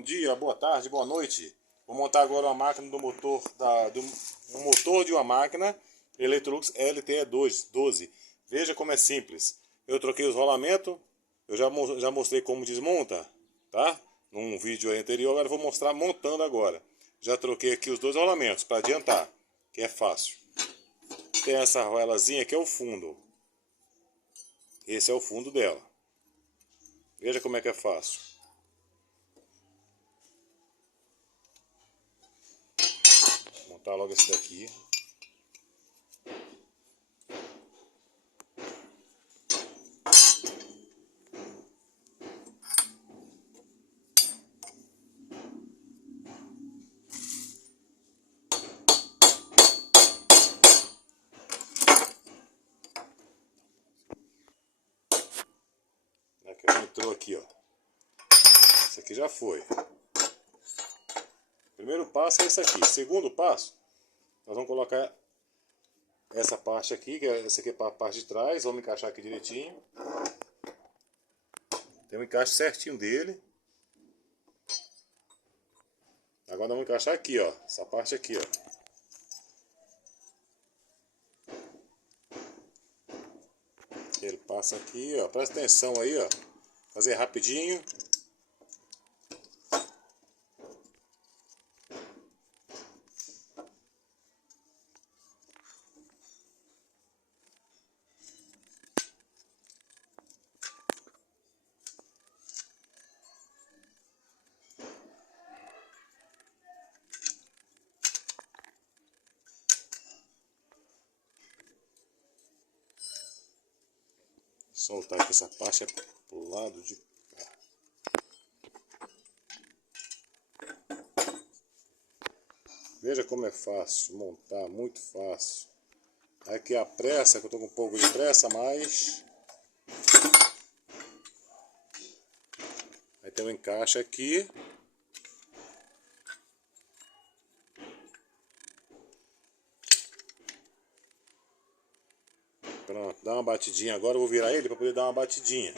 Bom dia, boa tarde, boa noite. Vou montar agora uma máquina do motor um motor de uma máquina Electrolux LTE12. Veja como é simples. Eu troquei os rolamentos, eu já mostrei como desmonta, tá? Num vídeo aí anterior, agora eu vou mostrar montando agora. Já troquei aqui os dois rolamentos para adiantar, que é fácil. Tem essa arruelazinha que é o fundo. Esse é o fundo dela. Veja como é que é fácil. Vou montar logo esse daqui. Entrou aqui, ó. Esse aqui já foi. Primeiro passo é esse aqui. Segundo passo, nós vamos colocar essa parte aqui, que essa aqui é a parte de trás. Vamos encaixar aqui direitinho. Tem um encaixe certinho dele. Agora nós vamos encaixar aqui, ó. Essa parte aqui, ó. Ele passa aqui, ó. Presta atenção aí, ó. Fazer rapidinho. Soltar aqui essa parte pro lado de cá. Veja como é fácil montar, muito fácil. Aqui a pressa, que eu tô com um pouco de pressa, mas aí tem um encaixe aqui. Pronto, dá uma batidinha agora, eu vou virar ele para poder dar uma batidinha.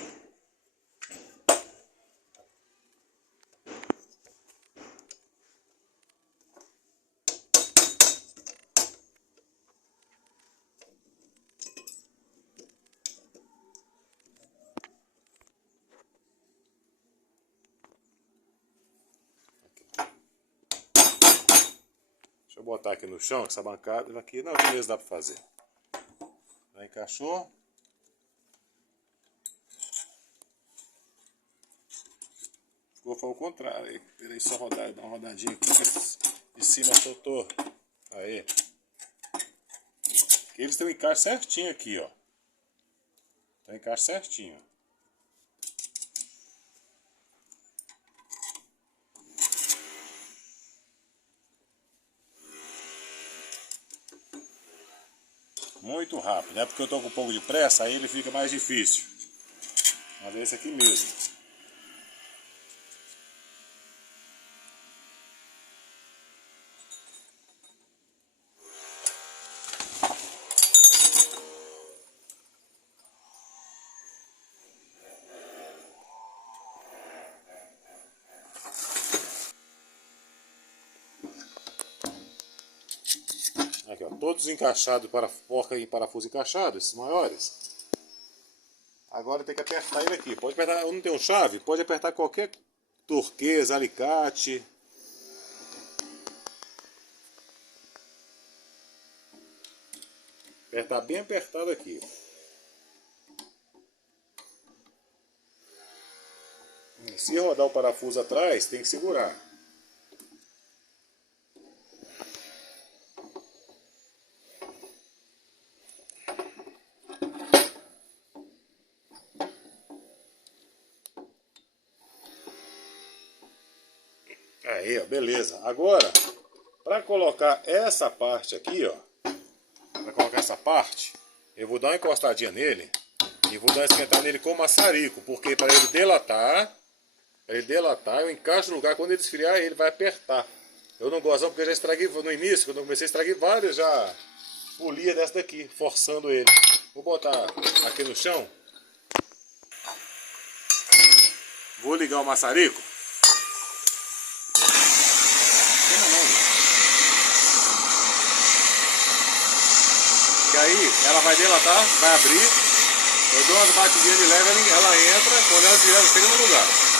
Deixa eu botar aqui no chão, essa bancada aqui, não, beleza, dá para fazer. Já encaixou. Ficou ao contrário. Peraí, só rodar, dar uma rodadinha aqui. De cima soltou. Aí. Aqui eles têm um encaixe certinho aqui, ó. Tem um encaixe certinho. Muito rápido, né? Porque eu tô com um pouco de pressa, aí ele fica mais difícil. Mas é esse aqui mesmo. Aqui, ó, todos encaixados, porca e parafuso encaixado, esses maiores. Agora tem que apertar ele aqui. Pode apertar, eu não tenho chave, pode apertar qualquer turquesa, alicate. Apertar bem apertado aqui. Se rodar o parafuso atrás, tem que segurar. Aí, ó, beleza. Agora, para colocar essa parte aqui, ó, para colocar essa parte, eu vou dar uma encostadinha nele e vou dar uma esquentada nele com maçarico, porque para ele delatar, eu encaixo no lugar, quando ele esfriar, ele vai apertar. Eu não gosto não, porque eu já estraguei no início, quando eu comecei a estraguei vários já polia dessa daqui, forçando ele. Vou botar aqui no chão. Vou ligar o maçarico. ela vai dilatar, vai abrir. Eu dou umas batidinhas de leve, ela entra, quando ela estiver, chega no lugar.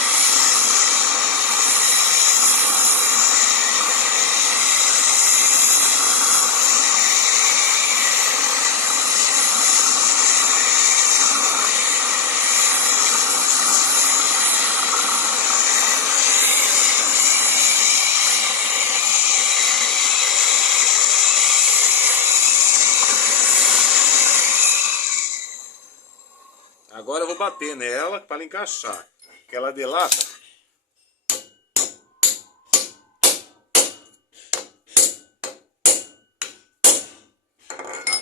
Agora eu vou bater nela para ela encaixar, que ela dilata.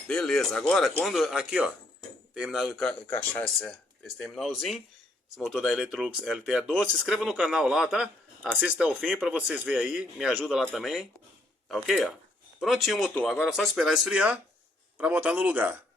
Beleza, agora quando aqui ó, terminar de encaixar esse terminalzinho, esse motor da Electrolux LTE12, se inscreva no canal lá, tá? Assista até o fim para vocês verem aí, me ajuda lá também, tá ok? Ó? Prontinho o motor, agora é só esperar esfriar para botar no lugar.